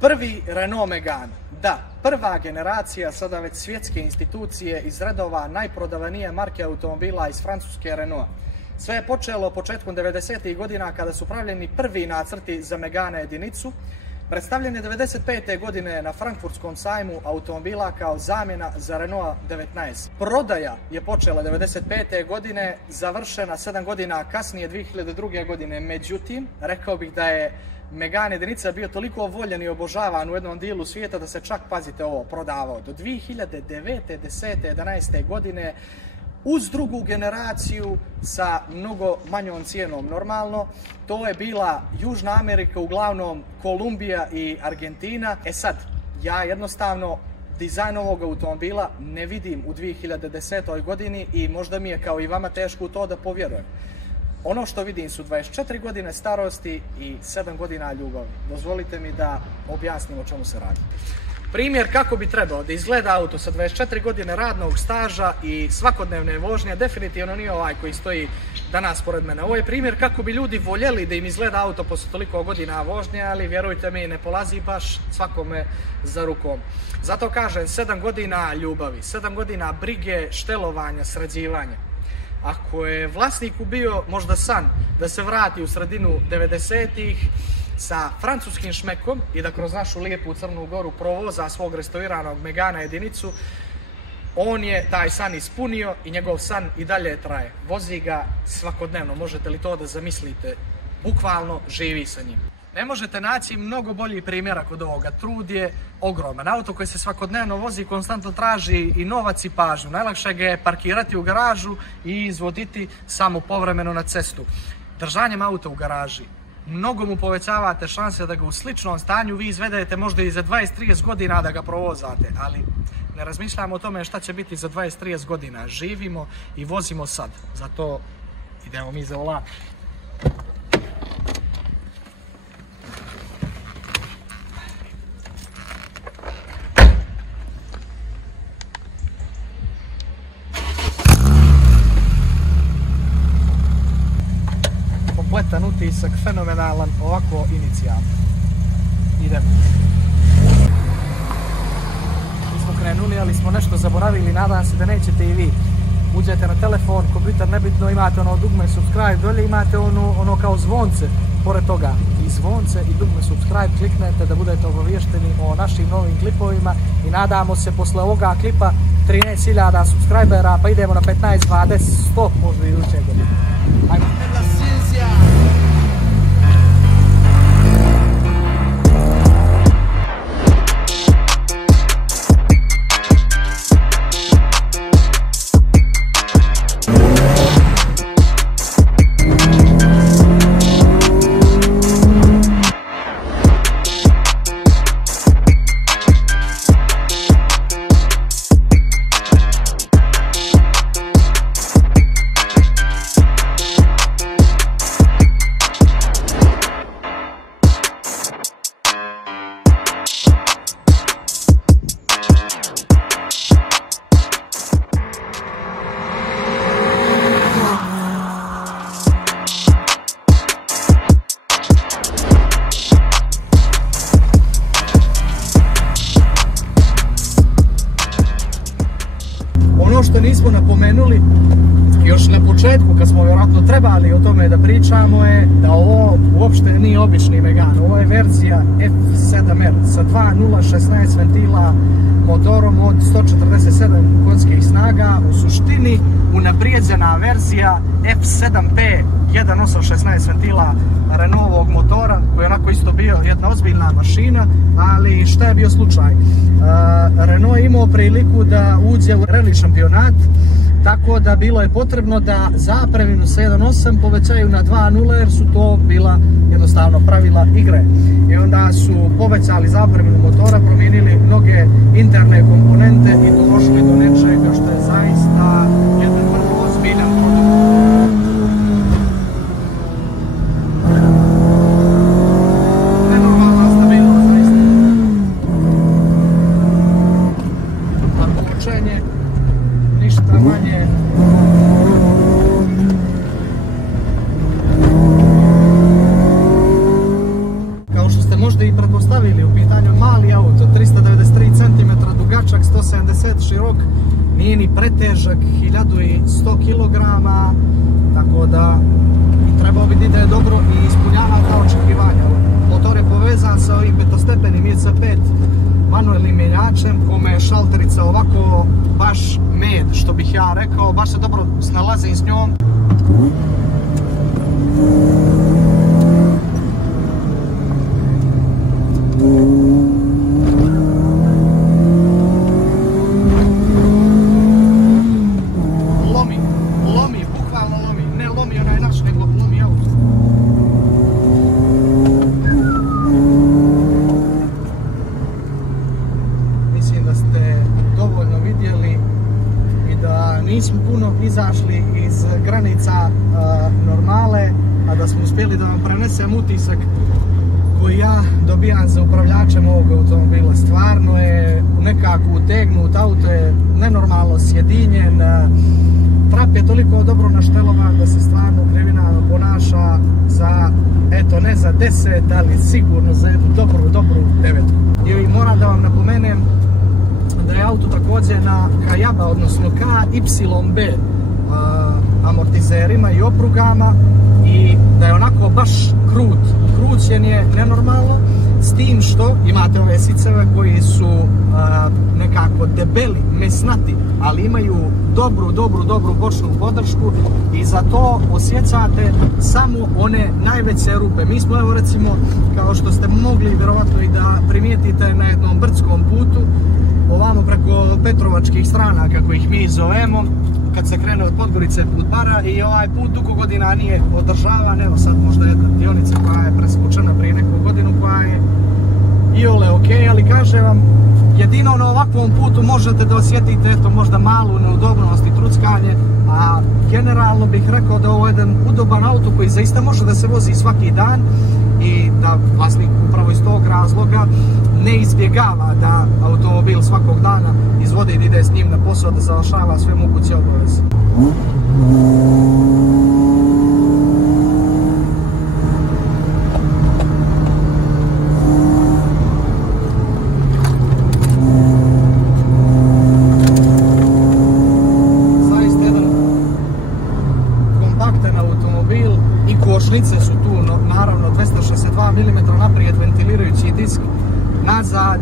Prvi Renault Megane, da, prva generacija, sada već svjetske institucije iz redova najprodavanije marke automobila iz Francuske Renault. Sve je počelo početkom 90. godina kada su pravljeni prvi nacrti za Megane jedinicu, predstavljen je 95. godine na Frankfurtskom sajmu automobila kao zamjena za Renault 19. Prodaja je počela 95. godine, završena 7 godina kasnije 2002. godine. Međutim, rekao bih da je Megane jedinica bio toliko voljen i obožavan u jednom dijelu svijeta da se čak, pazite ovo, prodavao. Do 2009. 10. 11. godine uz drugu generaciju sa mnogo manjom cijenom normalno. To je bila Južna Amerika, uglavnom Kolumbija i Argentina. E sad, ja jednostavno dizajn ovog automobila ne vidim u 2010. godini i možda mi je kao i vama teško u to da povjerujem. Ono što vidim su 24 godine starosti i 7 godina ljubavi. Dozvolite mi da objasnim o čemu se radi. Primjer kako bi trebao da izgleda auto sa 24 godine radnog staža i svakodnevne vožnje definitivno nije ovaj koji stoji danas pored mene. Ovo je primjer kako bi ljudi voljeli da im izgleda auto posle toliko godina vožnje, ali vjerujte mi, ne polazi baš svakome za rukom. Zato kažem, 7 godina ljubavi, 7 godina brige, štelovanja, sređivanja. Ako je vlasniku bio možda san da se vrati u sredinu 90-ih sa francuskim šmekom i da kroz našu lijepu Crnu Goru provoza svog restauriranog Megana jedinicu, on je taj san ispunio i njegov san i dalje traje. Vozi ga svakodnevno, možete li to da zamislite? Bukvalno živi sa njim. Ne možete naći mnogo bolji primjera kod ovoga. Trud je ogroman. Auto koji se svakodnevno vozi konstantno traži i novac i pažnju. Najlakše ga je parkirati u garažu i izvoditi samo povremeno na cestu. Držanjem auta u garaži mnogo mu povećavate šanse da ga u sličnom stanju vi izvedete možda i za 20-30 godina da ga provozate, ali ne razmišljamo o tome šta će biti za 20-30 godina. Živimo i vozimo sad. Zato idemo mi za volan. Kompletan utisak, fenomenalan, ovako inicijalno. Idemo. Mi smo krenuli, ali smo nešto zaboravili, nadam se da nećete i vi. Uđete na telefon, kompjuter, nebitno, imate ono dugme subscribe, dolje imate ono kao zvonce pored toga. I zvonce i dugme subscribe kliknete da budete obaviješteni o našim novim klipovima i nadamo se posle ovoga klipa 13.000 subscribera, pa idemo na 15, 20, 100 možda i iduće godine. Ajmo. Ono što nismo napomenuli još na početku, kad smo vjerojatno trebali o tome da pričamo, je da ovo uopšte nije obični Megane. Ovo je verzija F7R sa 2.0 ventila, motorom od 147 konjskih snaga, u suštini unaprijeđena verzija F7P 1.8 ventila Renaultovog motora, koji je onako isto bio jedna ozbiljna mašina, ali šta je bio slučaj? Renault je imao priliku da uđe u rally šampionat, tako da bilo je potrebno da zapreminu sa 1.8 povećaju na 2.0 jer su to bila jednostavno pravila igre. I onda su povećali zapreminu motora, promijenili mnoge interne komponente i došli do nečega što je zaista jedan vrlo ozbiljan produkt. Nenormalna stabilnost, zaista. Naporučenje, ništa manje. Kao što ste možda i pretpostavili, u pitanju težak 1100 kg, tako da trebao bi da ide dobro i ispunjava ta očekivanja. Motor je povezan sa ovim petostepenim IC5 manuelnim mjenjačem, kome je šalterica ovako baš med, što bih ja rekao, baš se dobro snalazim s njom. Lomi, bukvalno lomi, ne lomi onaj naš, nego lomi auto. Mislim da ste dovoljno vidjeli i da nismo puno izašli iz granica normale, a da smo uspjeli da vam prenesem utisak koji ja dobijam za upravljačem ovog automobila. Stvarno je nekako utegnut, auto je nenormalno sjedinjen, trap je toliko dobro naštelovan da se stvarno kriminalno ponaša za, eto ne za 10, ali sigurno za jednu dobru 9. I moram da vam napomenem da je auto također na Kayaba, odnosno KYB amortizerima i oprugama i da je onako baš krut. Krućen je nenormalno, s tim što imate ove siceve koji su nekako debeli, mesnati, ali imaju dobru bočnu podršku i za to osjećate samo one najveće rupe. Mi smo, evo recimo, kao što ste mogli vjerovatno i da primijetite na jednom brdskom putu, ovamo preko Petrovačkih strana, kako ih mi zovemo, kad se krene od Podgorice put Bara, i ovaj put dugo godina nije održavan. Evo sad možda jedna dionica koja je preskočena prije neku godinu, koja je iole ok, ali kažem vam, jedino na ovakvom putu možete da osjetite eto možda malu neudobnost i truckanje, a generalno bih rekao da je ovo jedan udoban auto koji zaista može da se vozi svaki dan i da vlasnik upravo iz tog razloga ne izbjegava da automobil svakog dana izvodi i ide s njim na posao, da završava sve moguće obaveze. Zaista jedan kompaktan automobil i kočnice su tu, naravno 262 mm naprijed ventilirajući disk, nazad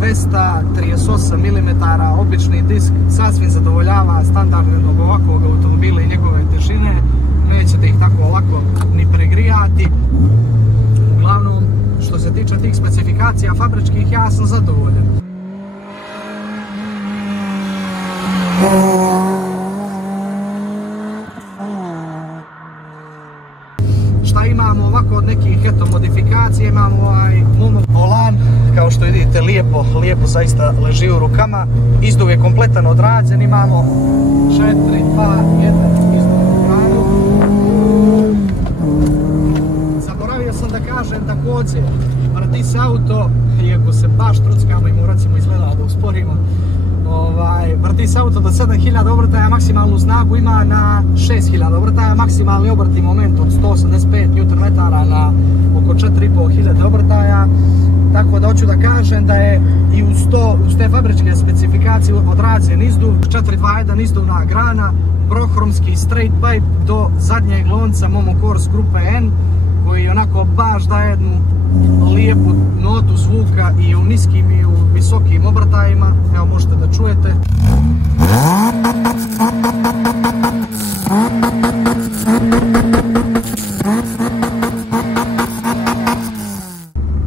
238 mm obični disk, sasvim zadovoljava standardnog ovakvog automobila i njegove težine, nećete ih tako lako ni pregrijati. Uglavnom, što se tiče tih specifikacija fabričkih, ja sam zadovoljan. Šta imamo ovako od nekih eto modifikacija? Imamo ovaj volan, kao što vidite lijepo zaista leži u rukama, izduv je kompletan odrađen, imamo 4, 2, 1 izduv u kraju. Zaboravio sam da kažem također, vrti se auto, iako se baš truckamo i morat ćemo izgleda da usporimo, vrti se auto do 7000 obrtaja, maksimalnu snagu ima na 6000 obrtaja, maksimalni obrtni moment od 185 Nm na oko 4500 obrtaja, tako da hoću da kažem da je i uz te fabričke specifikacije odrađen izduv, 421 izduvna grana, prohromski straight pipe do zadnjeg lonca Momo Kors grupe N, koji onako baš daje jednu lijepu notu zvuka i u niskim i u visokim obrtajima. Evo možete da čujete.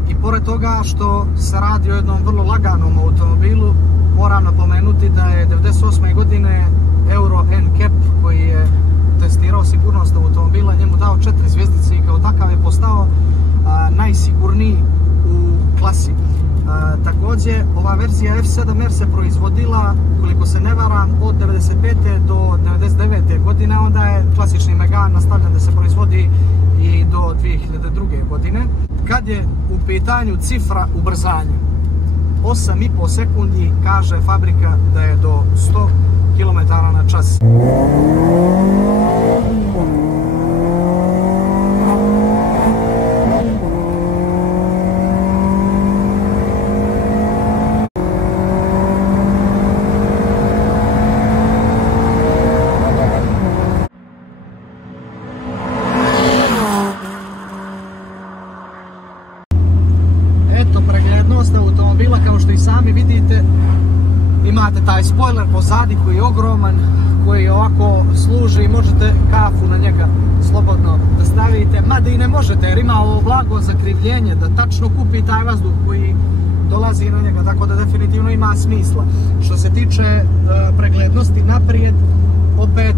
I pored toga što se radi o jednom vrlo laganom automobilu, moram napomenuti da je 98. godine Euro NCAP, koji je testirao sigurnost automobila, njemu dao 4 zvjezdice i kao takav je postao najsigurniji u klasi. Također, ova verzija F7R se proizvodila, koliko se ne varam, od 95. do 99. godine, onda je klasični Megane nastavljen da se proizvodi i do 2002. godine. Kad je u pitanju cifra ubrzanja, 8,5 sekundi kaže fabrika da je do 100 km/h. ogroman koji ovako služi i možete kafu na njega slobodno da stavite, mada i ne možete jer ima ovo blago zakrivljenje da tačno kupi taj vazduh koji dolazi na njega, tako da definitivno ima smisla. Što se tiče preglednosti naprijed, opet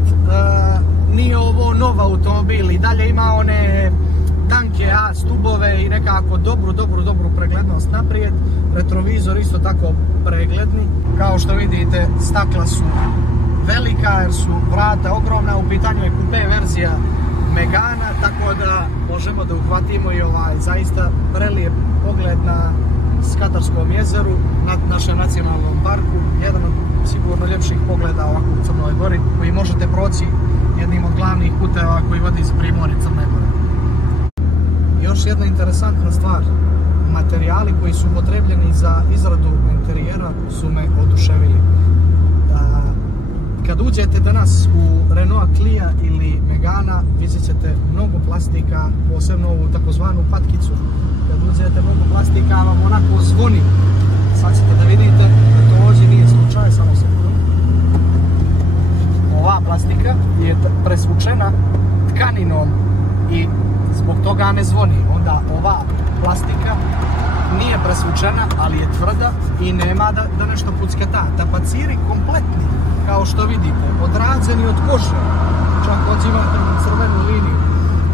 nije ovo nov automobil i dalje ima one tanke stubove i nekako dobru preglednost naprijed. Retrovizor isto tako pregledni. Kao što vidite, stakla su velika jer su vrata ogromna, u pitanju je coupe verzija Megana, tako da možemo da uhvatimo i ovaj zaista prelijep pogled na Skadarskom jezeru, nad našem nacionalnom parku, jedan od sigurno ljepših pogleda ovako u Crnoj Gori, koji možete proći jednim od glavnih puteva koji vodi iz Primorja Crne Gore. Još jedna interesantna stvar, materijali koji su upotrebljeni za izradu interijera su me oduševili. Kad uđete danas u Renault Clio ili Megana, vidjet ćete mnogo plastika, posebno u takozvanu patkicu. Kad uđete mnogo plastika, vam onako zvoni. Sad ćete da vidite da to ovdje nije slučaj, samo sekundu. Ova plastika je presvučena tkaninom i zbog toga ne zvoni. Onda ova plastika nije presvučena, ali je tvrda i nema da nešto puckata. Tapaciri kompletni, kao što vidite, odrađeni od kože. Čak ovdje imate crvenu liniju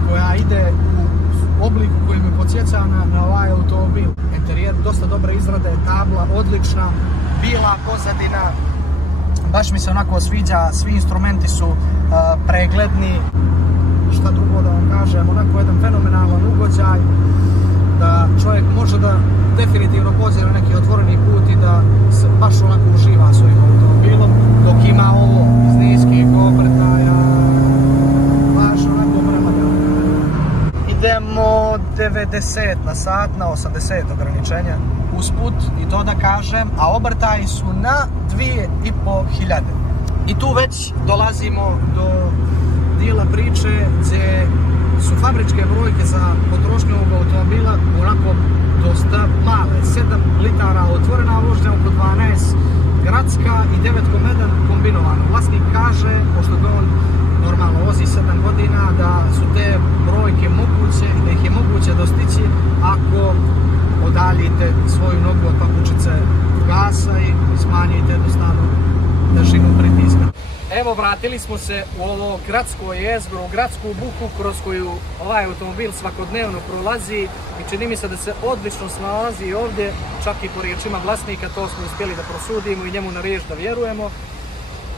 koja ide u obliku koji me podsjeća na ovaj automobil. Interijer dosta dobre izrade, tabla odlična, bila pozadina, baš mi se onako sviđa, svi instrumenti su pregledni. Šta drugo da vam kažem, onako jedan fenomenalan ugođaj, da čovjek može da definitivno pođe na neki otvoreni put i da se baš onako uživa svojim automobilom, dok ima ovo iz niskih obrtaja, baš onako mrmada. Idemo 90 na sat, na 80 ograničenja usput i to da kažem, a obrtaji su na 2500. I tu već dolazimo do dijela priče gdje su fabričke brojke za potrošnju ovog automobila onako dosta male. 7 litara otvorena vožnja, oko 12 gradska i 9,1 kombinovano. Vlasnik kaže, pošto ga on normalno vozi 7 godina, da su te brojke moguće i da ih je moguće dostići ako odaljite svoju nogu od papučice gasa i smanjite jednostavno težinu pritiska. Evo, vratili smo se u ovo gradsko jezgro, u gradsku buku kroz koju ovaj automobil svakodnevno prolazi i čini mi se da se odlično snalazi ovdje, čak i po riječima vlasnika, to smo uspjeli da prosudimo i njemu na riječ da vjerujemo.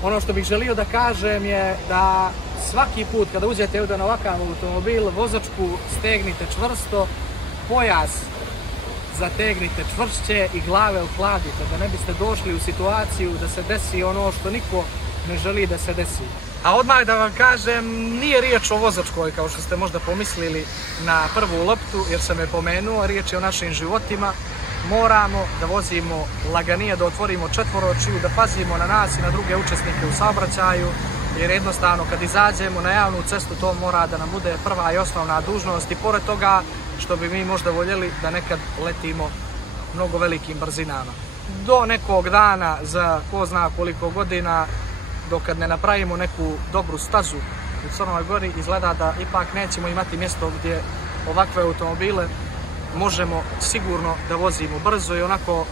Ono što bih želio da kažem je da svaki put kada uđete ovdje na ovakav automobil, vozačku stegnite čvrsto, pojas zategnite čvršće i glave ohladite, da ne biste došli u situaciju da se desi ono što niko ne želi da se desi. A odmah da vam kažem, nije riječ o vozačkoj kao što ste možda pomislili na prvu loptu, jer sam je pomenuo, riječ je o našim životima. Moramo da vozimo laganije, da otvorimo četvoročiju, da pazimo na nas i na druge učesnike u saobraćaju, jer jednostavno kad izađemo na javnu cestu to mora da nam bude prva i osnovna dužnost i pored toga što bi mi možda voljeli da nekad letimo mnogo velikim brzinama. Do nekog dana, za ko zna koliko godina, dokad ne napravimo neku dobru stazu u Crnoj Gori, izgleda da ipak nećemo imati mjesto gdje ovakve automobile možemo sigurno da vozimo brzo i onako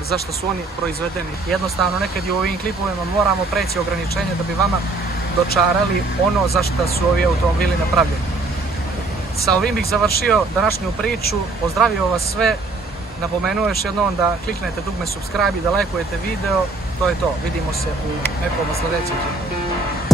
za što su oni proizvedeni. Jednostavno nekad i u ovim klipovima moramo preći ograničenje da bi vama dočarali ono za što su ovi automobili napravljeni. Sa ovim bih završio današnju priču, pozdravio vas sve, napomenuo još jednom da kliknete dugme subscribe i da lajkujete video, to je to, vidimo se u nekom od sljedećih.